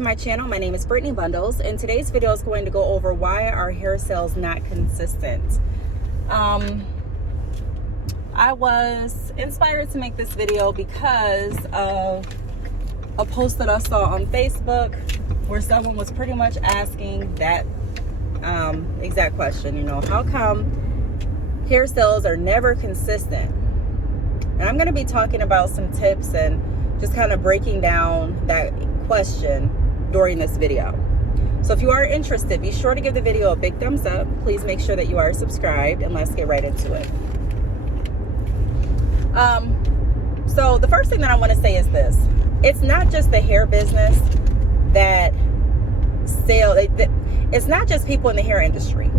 to my channel. My name is Brittney Bundles, and today's video is going to go over why are hair sales not consistent. I was inspired to make this video because of a post that I saw on Facebook where someone was pretty much asking that exact question, you know, how come hair sales are never consistent? And I'm going to be talking about some tips and just kind of breaking down that question during this video. So if you are interested, be sure to give the video a big thumbs up. Please make sure that you are subscribed, and let's get right into it. So the first thing that I want to say is this. It's not just the hair business that it's not just people in the hair industry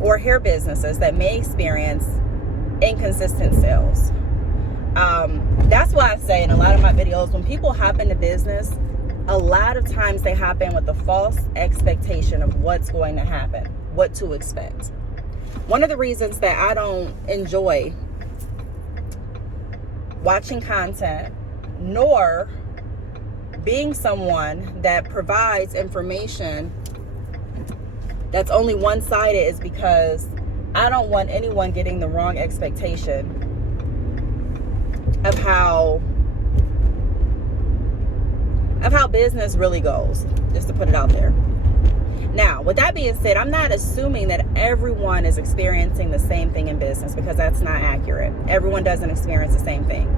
or hair businesses that may experience inconsistent sales. That's why I say in a lot of my videos, when people hop into business, a lot of times they hop in with the false expectation of what's going to happen, what to expect. One of the reasons that I don't enjoy watching content nor being someone that provides information that's only one-sided is because I don't want anyone getting the wrong expectation of how business really goes, just to put it out there. Now, with that being said, I'm not assuming that everyone is experiencing the same thing in business, because that's not accurate. Everyone doesn't experience the same thing.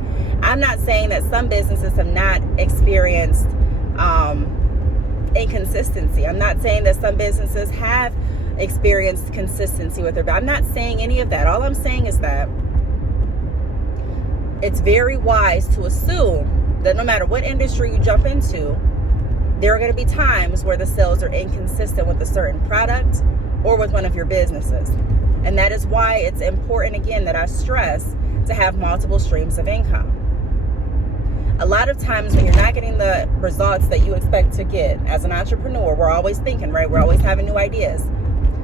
I'm not saying that some businesses have not experienced inconsistency. I'm not saying that some businesses have experienced consistency with their, I'm not saying any of that. All I'm saying is that it's very wise to assume that no matter what industry you jump into, there are going to be times where the sales are inconsistent with a certain product or with one of your businesses. And that is why it's important, again, that I stress to have multiple streams of income. A lot of times when you're not getting the results that you expect to get as an entrepreneur, we're always thinking, right? We're always having new ideas.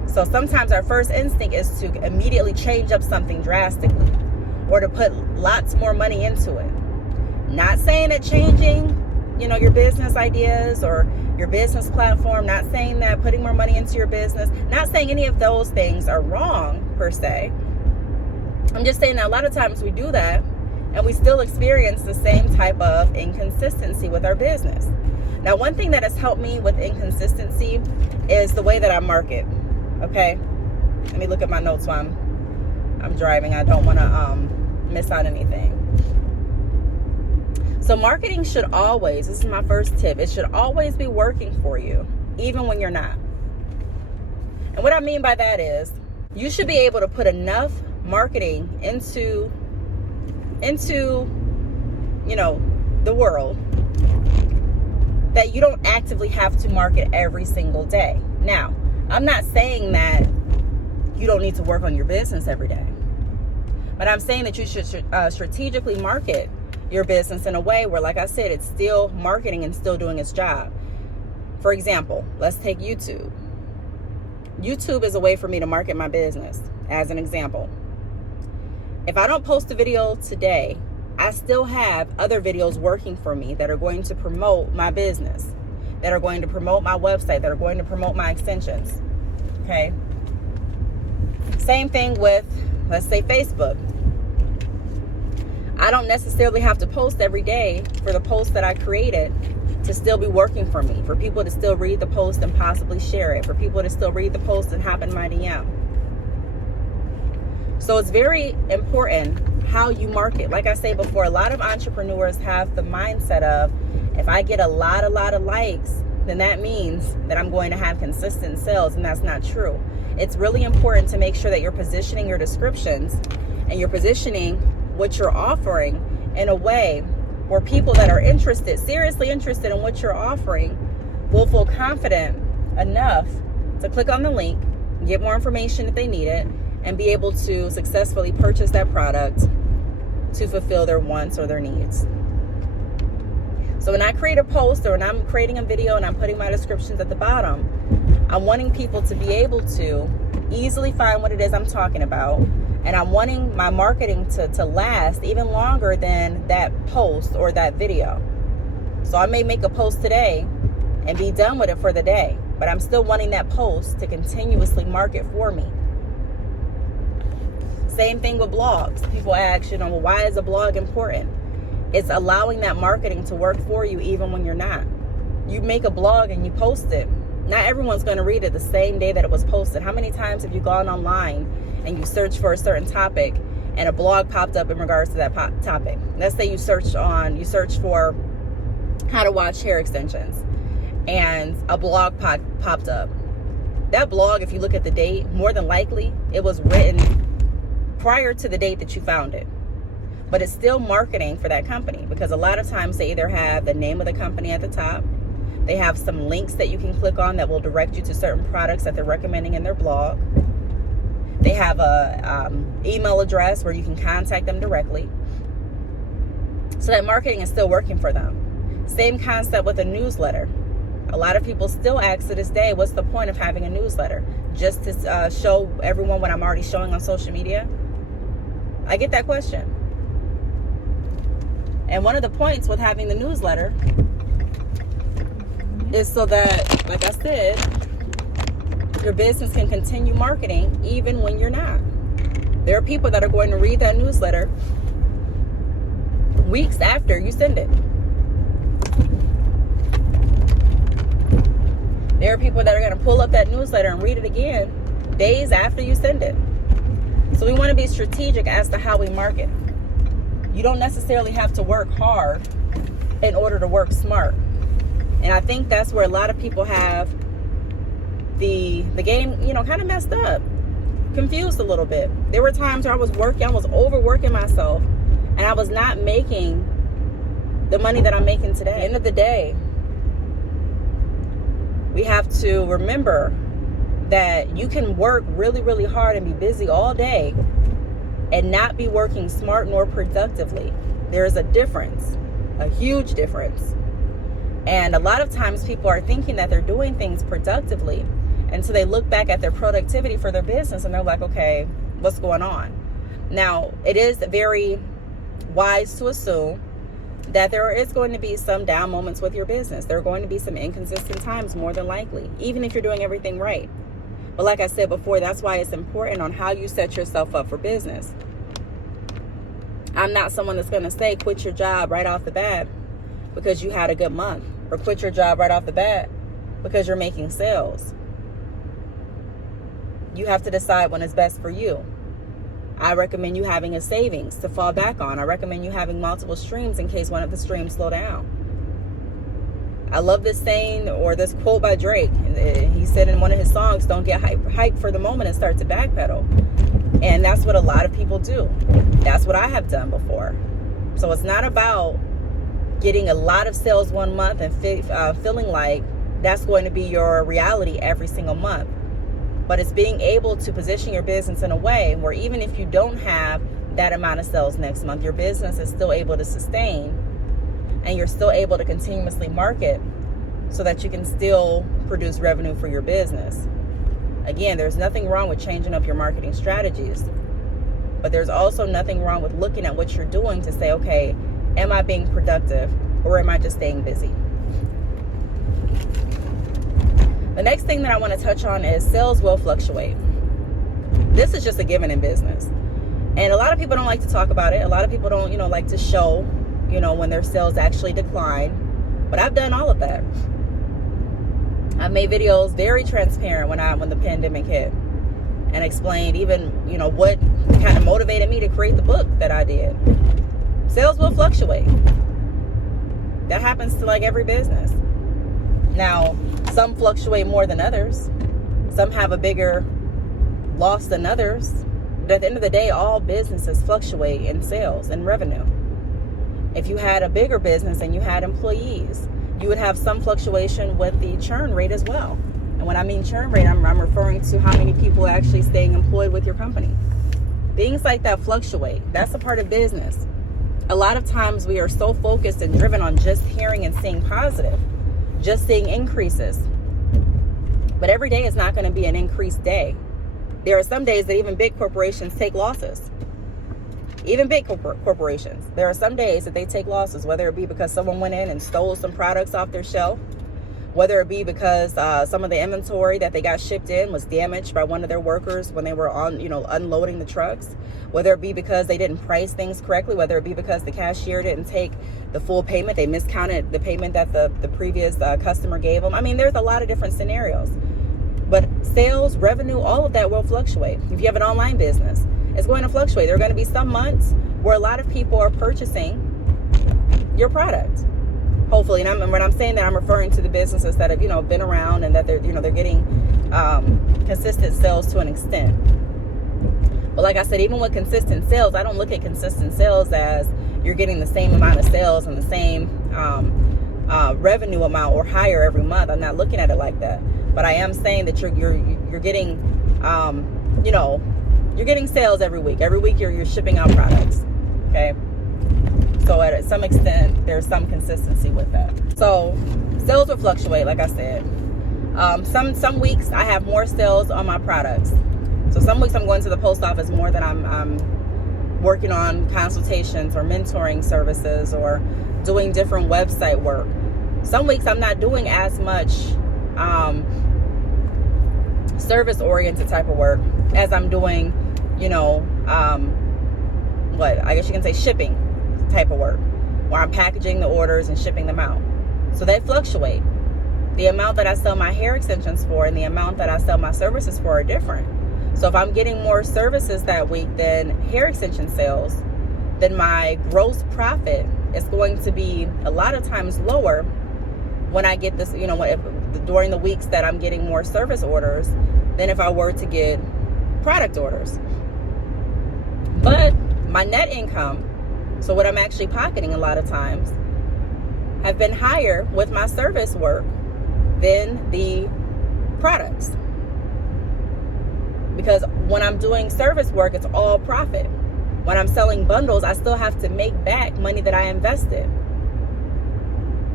So sometimes our first instinct is to immediately change up something drastically or to put lots more money into it. Not saying that changing, you know, your business ideas or your business platform, not saying that putting more money into your business, not saying any of those things are wrong per se. I'm just saying that a lot of times we do that and we still experience the same type of inconsistency with our business. Now, one thing that has helped me with inconsistency is the way that I market. Okay, let me look at my notes while I'm driving. I don't want to miss out anything. So marketing should always, this is my first tip, it should always be working for you, even when you're not. And what I mean by that is, you should be able to put enough marketing into you know, the world that you don't actively have to market every single day. Now, I'm not saying that you don't need to work on your business every day, but I'm saying that you should strategically market your business in a way where, like I said, it's still marketing and still doing its job. For example, let's take YouTube. YouTube is a way for me to market my business, as an example. If I don't post a video today, I still have other videos working for me that are going to promote my business, that are going to promote my website, that are going to promote my extensions. Okay? Same thing with, let's say, Facebook. I don't necessarily have to post every day for the post that I created to still be working for me, for people to still read the post and possibly share it, for people to still read the post and hop in my DM. So it's very important how you market. Like I say before, a lot of entrepreneurs have the mindset of, if I get a lot of likes, then that means that I'm going to have consistent sales, and that's not true. It's really important to make sure that you're positioning your descriptions and you're positioning what you're offering in a way where people that are interested, seriously interested in what you're offering, will feel confident enough to click on the link, get more information if they need it, and be able to successfully purchase that product to fulfill their wants or their needs. So when I create a post or when I'm creating a video and I'm putting my descriptions at the bottom, I'm wanting people to be able to easily find what it is I'm talking about. And I'm wanting my marketing to last even longer than that post or that video. So I may make a post today and be done with it for the day. But I'm still wanting that post to continuously market for me. Same thing with blogs. People ask, well, why is a blog important? It's allowing that marketing to work for you even when you're not. You make a blog and you post it. Not everyone's going to read it the same day that it was posted. How many times have you gone online and you searched for a certain topic and a blog popped up in regards to that topic? Let's say you searched for how to wash hair extensions and a blog popped up. That blog, if you look at the date, more than likely it was written prior to the date that you found it. But it's still marketing for that company, because a lot of times they either have the name of the company at the top, they have some links that you can click on that will direct you to certain products that they're recommending in their blog. They have a email address where you can contact them directly. So that marketing is still working for them. Same concept with a newsletter. A lot of people still ask to this day, what's the point of having a newsletter? Just to show everyone what I'm already showing on social media? I get that question. And one of the points with having the newsletter is so that, like I said, your business can continue marketing even when you're not. There are people that are going to read that newsletter weeks after you send it. There are people that are going to pull up that newsletter and read it again days after you send it. So we want to be strategic as to how we market. You don't necessarily have to work hard in order to work smart. And I think that's where a lot of people have the game, kind of messed up, confused a little bit. There were times where I was overworking myself, and I was not making the money that I'm making today. At the end of the day, we have to remember that you can work really, really hard and be busy all day and not be working smart nor productively. There is a difference, a huge difference. And a lot of times people are thinking that they're doing things productively, and so they look back at their productivity for their business and they're like, okay, what's going on? Now, it is very wise to assume that there is going to be some down moments with your business. There are going to be some inconsistent times, more than likely, even if you're doing everything right. But like I said before, that's why it's important on how you set yourself up for business. I'm not someone that's going to say quit your job right off the bat because you had a good month, or quit your job right off the bat because you're making sales. You have to decide when it's best for you. I recommend you having a savings to fall back on. I recommend you having multiple streams in case one of the streams slow down. I love this saying, or this quote by Drake. He said in one of his songs, don't get hyped for the moment and start to backpedal. And that's what a lot of people do. That's what I have done before. So it's not about getting a lot of sales one month and feeling like that's going to be your reality every single month. But it's being able to position your business in a way where even if you don't have that amount of sales next month, your business is still able to sustain, and you're still able to continuously market so that you can still produce revenue for your business. Again, there's nothing wrong with changing up your marketing strategies, but there's also nothing wrong with looking at what you're doing to say, okay, am I being productive or am I just staying busy? The next thing that I want to touch on is sales will fluctuate. This is just a given in business. And a lot of people don't like to talk about it. A lot of people don't, like to show, when their sales actually decline. But I've done all of that. I've made videos very transparent when the pandemic hit, and explained even, what kind of motivated me to create the book that I did. Sales will fluctuate. That happens to like every business. Now, some fluctuate more than others. Some have a bigger loss than others. But at the end of the day, all businesses fluctuate in sales and revenue. If you had a bigger business and you had employees, you would have some fluctuation with the churn rate as well. And when I mean churn rate, I'm referring to how many people are actually staying employed with your company. Things like that fluctuate. That's a part of business. A lot of times we are so focused and driven on just hearing and seeing positive, just seeing increases. But every day is not going to be an increased day. There are some days that even big corporations take losses. Even big corporations. There are some days that they take losses, whether it be because someone went in and stole some products off their shelf, whether it be because some of the inventory that they got shipped in was damaged by one of their workers when they were on, unloading the trucks, whether it be because they didn't price things correctly, whether it be because the cashier didn't take the full payment, they miscounted the payment that the previous customer gave them. I mean, there's a lot of different scenarios. But sales, revenue, all of that will fluctuate. If you have an online business, it's going to fluctuate. There are going to be some months where a lot of people are purchasing your product. Hopefully, and when I'm saying that, I'm referring to the businesses that have, been around and that they're getting consistent sales to an extent. But like I said, even with consistent sales, I don't look at consistent sales as you're getting the same amount of sales and the same revenue amount or higher every month. I'm not looking at it like that. But I am saying that you're getting, you're getting sales every week. Every week you're shipping out products. Okay. So at some extent, there's some consistency with that. So sales will fluctuate, like I said. Some weeks I have more sales on my products. So some weeks I'm going to the post office more than I'm working on consultations or mentoring services or doing different website work. Some weeks I'm not doing as much service-oriented type of work as I'm doing, I guess you can say shipping type of work, where I'm packaging the orders and shipping them out. So they fluctuate. The amount that I sell my hair extensions for and the amount that I sell my services for are different. So if I'm getting more services that week than hair extension sales, then my gross profit is going to be a lot of times lower when I get this, during the weeks that I'm getting more service orders than if I were to get product orders. But my net income, so what I'm actually pocketing a lot of times, have been higher with my service work than the products. Because when I'm doing service work, it's all profit. When I'm selling bundles, I still have to make back money that I invested.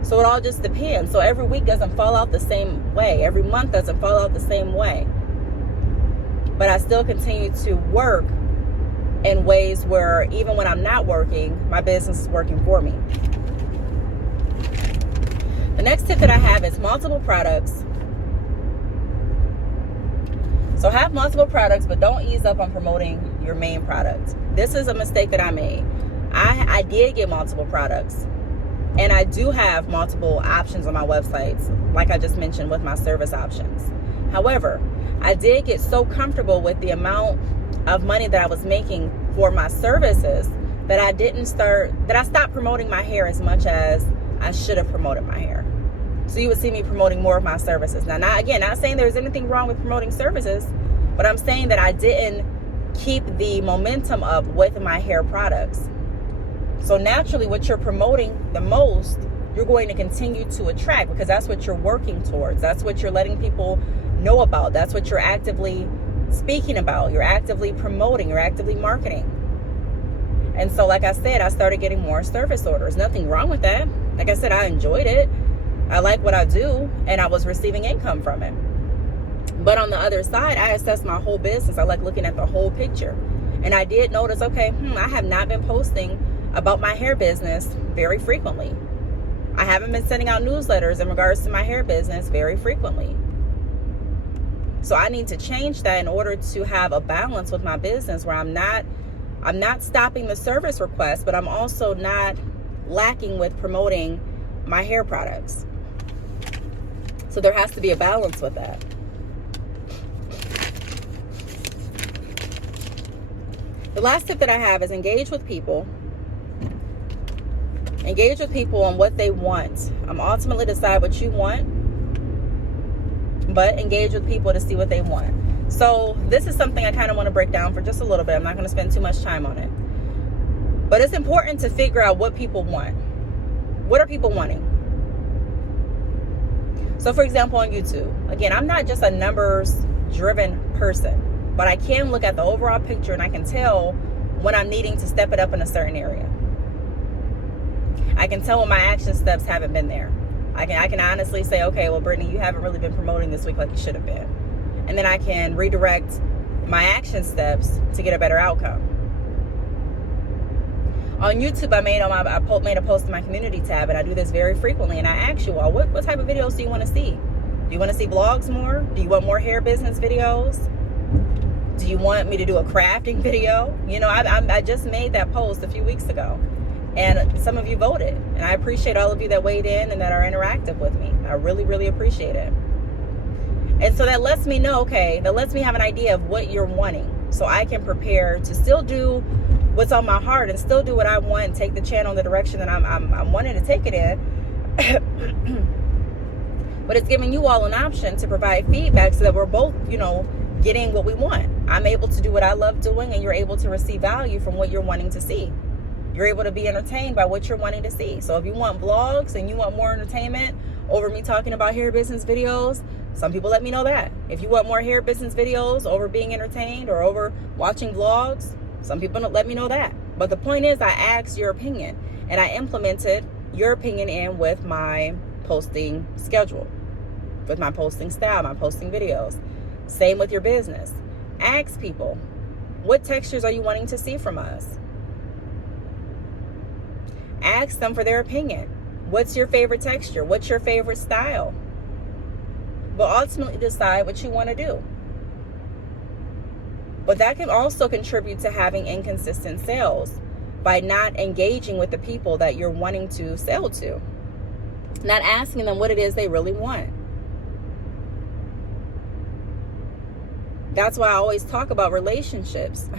So it all just depends. So every week doesn't fall out the same way. Every month doesn't fall out the same way. But I still continue to work in ways where even when I'm not working, my business is working for me. The next tip that I have is multiple products. So have multiple products, but don't ease up on promoting your main product. This is a mistake that I made. I did get multiple products. And I do have multiple options on my websites, like I just mentioned with my service options. However, I did get so comfortable with the amount of money that I was making for my services that I stopped promoting my hair as much as I should have promoted my hair. So you would see me promoting more of my services. Now, not saying there's anything wrong with promoting services, but I'm saying that I didn't keep the momentum up with my hair products. So naturally, what you're promoting the most, you're going to continue to attract, because that's what you're working towards. That's what you're letting people know about. That's what you're actively speaking about. You're actively promoting. You're actively marketing. And so, like I said, I started getting more service orders. Nothing wrong with that. Like I said, I enjoyed it. I like what I do, and I was receiving income from it. But on the other side, I assessed my whole business. I like looking at the whole picture. And I did notice, okay, I have not been posting about my hair business very frequently. I haven't been sending out newsletters in regards to my hair business very frequently. So I need to change that in order to have a balance with my business where I'm not stopping the service requests, but I'm also not lacking with promoting my hair products. So there has to be a balance with that. The last tip that I have is engage with people. Engage with people on what they want. Ultimately decide what you want, but engage with people to see what they want. So this is something I kind of want to break down for just a little bit. I'm not going to spend too much time on it. But it's important to figure out what people want. What are people wanting? So for example, on YouTube, again, I'm not just a numbers-driven person, but I can look at the overall picture and I can tell when I'm needing to step it up in a certain area. I can tell when my action steps haven't been there. I can honestly say, okay, well, Brittney, you haven't really been promoting this week like you should have been. And then I can redirect my action steps to get a better outcome. On YouTube, I made a post in my community tab, and I do this very frequently, and I ask you all, what type of videos do you want to see? Do you want to see vlogs more? Do you want more hair business videos? Do you want me to do a crafting video? You know, I just made that post a few weeks ago, and some of you voted, and I appreciate all of you that weighed in and that are interactive with me. I really, really appreciate it. And so that lets me know, okay, that lets me have an idea of what you're wanting, so I can prepare to still do what's on my heart and still do what I want and take the channel in the direction that I'm wanting to take it in. But it's giving you all an option to provide feedback so that we're both, you know, getting what we want. I'm able to do what I love doing, and you're able to receive value from what you're wanting to see. You're able to be entertained by what you're wanting to see. So if you want vlogs and you want more entertainment over me talking about hair business videos, some people let me know that. If you want more hair business videos over being entertained or over watching vlogs, some people don't let me know that. But the point is, I asked your opinion, and I implemented your opinion in with my posting schedule, with my posting style, my posting videos. Same with your business. Ask people, what textures are you wanting to see from us? Ask them for their opinion. What's your favorite texture? What's your favorite style? But ultimately decide what you want to do. But that can also contribute to having inconsistent sales by not engaging with the people that you're wanting to sell to. Not asking them what it is they really want. That's why I always talk about relationships.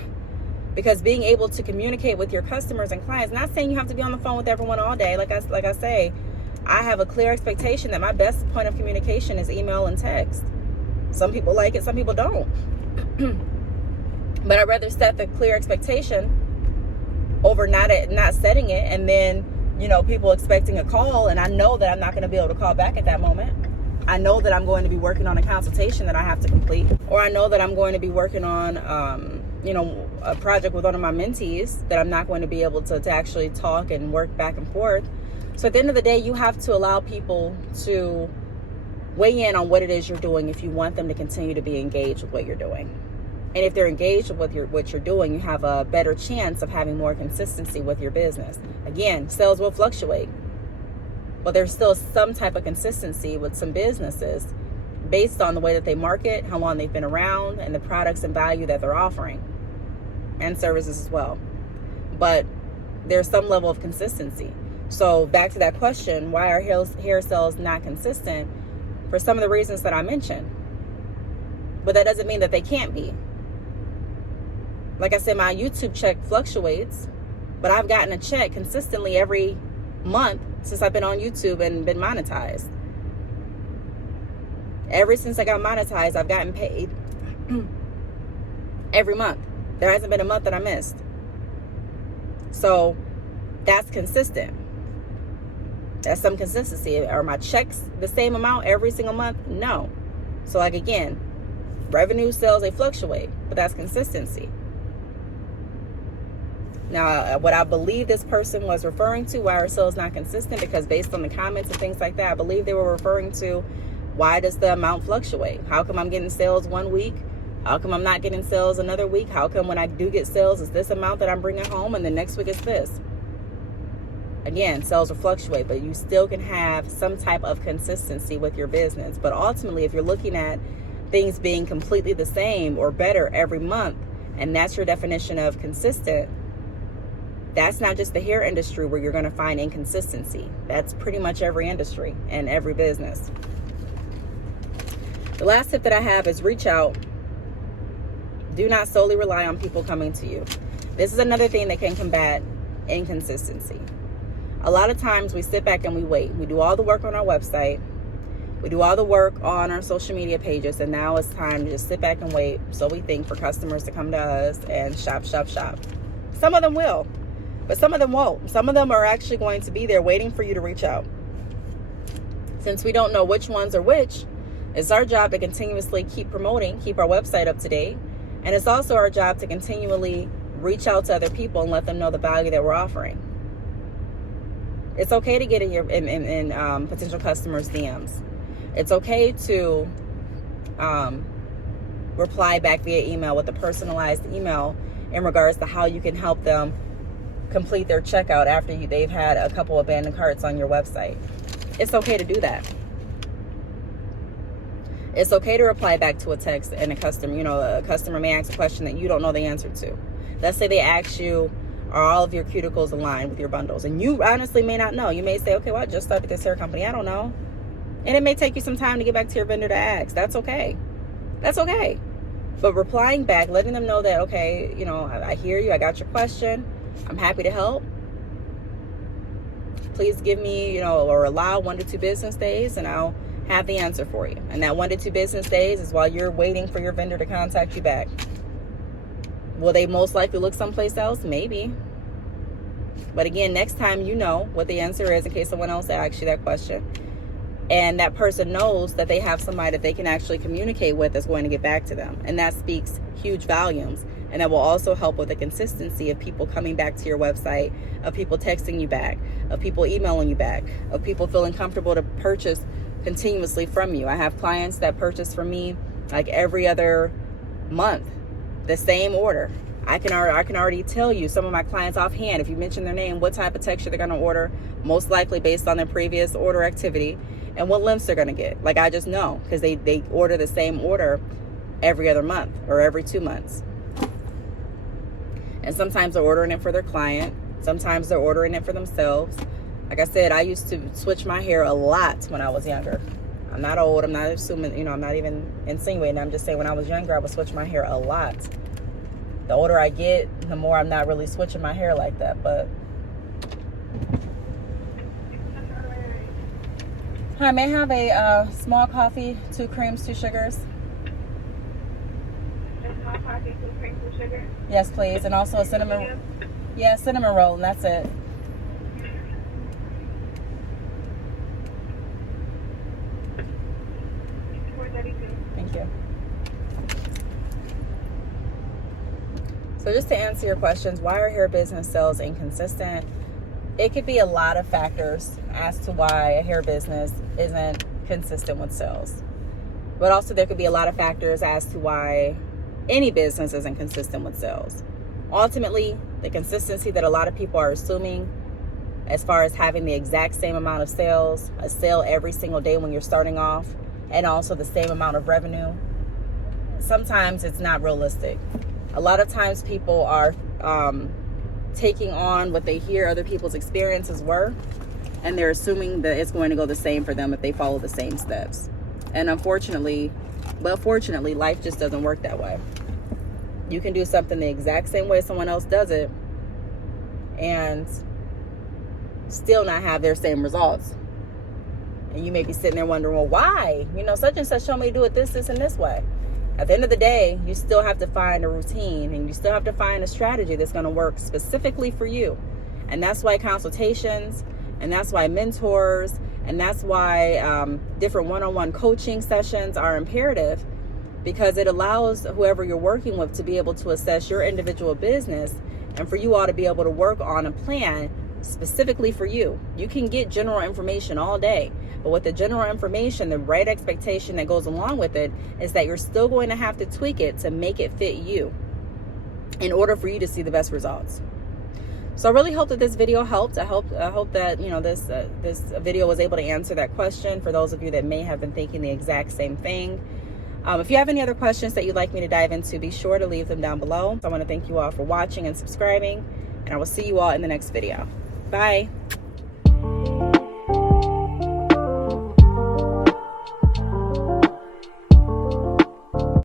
Because being able to communicate with your customers and clients, not saying you have to be on the phone with everyone all day. Like I say, I have a clear expectation that my best point of communication is email and text. Some people like it, some people don't. But I'd rather set the clear expectation over not setting it, and then, you know, people expecting a call, and I know that I'm not going to be able to call back at that moment. I know that I'm going to be working on a consultation that I have to complete, or I know that I'm going to be working on, you know, a project with one of my mentees that I'm not going to be able to actually talk and work back and forth. So at the end of the day, you have to allow people to weigh in on what it is you're doing if you want them to continue to be engaged with what you're doing. And if they're engaged with what you're doing, you have a better chance of having more consistency with your business. Again, sales will fluctuate, but there's still some type of consistency with some businesses based on the way that they market, how long they've been around, and the products and value that they're offering, and services as well. But there's some level of consistency. So back to that question, why are hair sales not consistent? For some of the reasons that I mentioned. But that doesn't mean that they can't be. Like I said, my YouTube check fluctuates, but I've gotten a check consistently every month since I've been on YouTube and been monetized. Ever since I got monetized, I've gotten paid every month. There hasn't been a month that I missed. So that's consistent. That's some consistency. Are my checks the same amount every single month? No. So like again, revenue, sales, they fluctuate, but that's consistency. Now, what I believe this person was referring to, why are sales not consistent, because based on the comments and things like that, I believe they were referring to, why does the amount fluctuate? How come I'm getting sales one week? How come I'm not getting sales another week? How come when I do get sales, it's this amount that I'm bringing home, and the next week it's this? Again, sales will fluctuate, but you still can have some type of consistency with your business. But ultimately, if you're looking at things being completely the same or better every month, and that's your definition of consistent, that's not just the hair industry where you're going to find inconsistency. That's pretty much every industry and every business. The last tip that I have is reach out. Do not solely rely on people coming to you. This is another thing that can combat inconsistency. A lot of times we sit back and we wait. We do all the work on our website. We do all the work on our social media pages, and now it's time to just sit back and wait, so we think, for customers to come to us and shop, shop, shop. Some of them will, but some of them won't. Some of them are actually going to be there waiting for you to reach out. Since we don't know which ones are which, it's our job to continuously keep promoting, keep our website up to date. And it's also our job to continually reach out to other people and let them know the value that we're offering. It's okay to get in your potential customers' DMs. It's okay to reply back via email with a personalized email in regards to how you can help them complete their checkout after they've had a couple abandoned carts on your website. It's okay to do that. It's okay to reply back to a text and a customer may ask a question that you don't know the answer to. Let's say they ask you, are all of your cuticles aligned with your bundles? And you honestly may not know. You may say, okay, well, I just started this hair company. I don't know. And it may take you some time to get back to your vendor to ask. That's okay. That's okay. But replying back, letting them know that, okay, I hear you. I got your question. I'm happy to help. Please give me, or allow 1 to 2 business days, and I'll have the answer for you. And that 1 to 2 business days is while you're waiting for your vendor to contact you back. Will they most likely look someplace else? Maybe. But again, next time you know what the answer is in case someone else asks you that question. And that person knows that they have somebody that they can actually communicate with that's going to get back to them. And that speaks huge volumes. And that will also help with the consistency of people coming back to your website, of people texting you back, of people emailing you back, of people feeling comfortable to purchase continuously from you. I have clients that purchase from me like every other month, the same order. I can already tell you some of my clients offhand, if you mention their name, what type of texture they're going to order, most likely based on their previous order activity, and what lengths they're going to get. Like, I just know because they order the same order every other month or every 2 months. And sometimes they're ordering it for their client. Sometimes they're ordering it for themselves. Like I said, I used to switch my hair a lot when I was younger. I'm not old. I'm not assuming, I'm not even insinuating. I'm just saying when I was younger, I would switch my hair a lot. The older I get, the more I'm not really switching my hair like that. But hi, may I have a small coffee, 2 creams, 2 sugars? A small coffee, 2 creams, 2 sugar? Yes, please. And also a cinnamon. Yeah, cinnamon roll, and that's it. Thank you. So just to answer your questions, why are hair business sales inconsistent? It could be a lot of factors as to why a hair business isn't consistent with sales. But also there could be a lot of factors as to why any business isn't consistent with sales. Ultimately, the consistency that a lot of people are assuming as far as having the exact same amount of sales, a sale every single day when you're starting off, and also the same amount of revenue, sometimes it's not realistic. A lot of times people are taking on what they hear other people's experiences were, and they're assuming that it's going to go the same for them if they follow the same steps. And fortunately, life just doesn't work that way. You can do something the exact same way someone else does it and still not have their same results. And you may be sitting there wondering, well, why? Such and such told me to do it this, and this way. At the end of the day, you still have to find a routine, and you still have to find a strategy that's going to work specifically for you. And that's why consultations, and that's why mentors, and that's why different one-on-one coaching sessions are imperative, because it allows whoever you're working with to be able to assess your individual business, and for you all to be able to work on a plan specifically for you. You can get general information all day, but with the general information, the right expectation that goes along with it is that you're still going to have to tweak it to make it fit you in order for you to see the best results. So I really hope that this video helped. I hope that this video was able to answer that question for those of you that may have been thinking the exact same thing. If you have any other questions that you'd like me to dive into, be sure to leave them down below. So I want to thank you all for watching and subscribing, and I will see you all in the next video. Bye.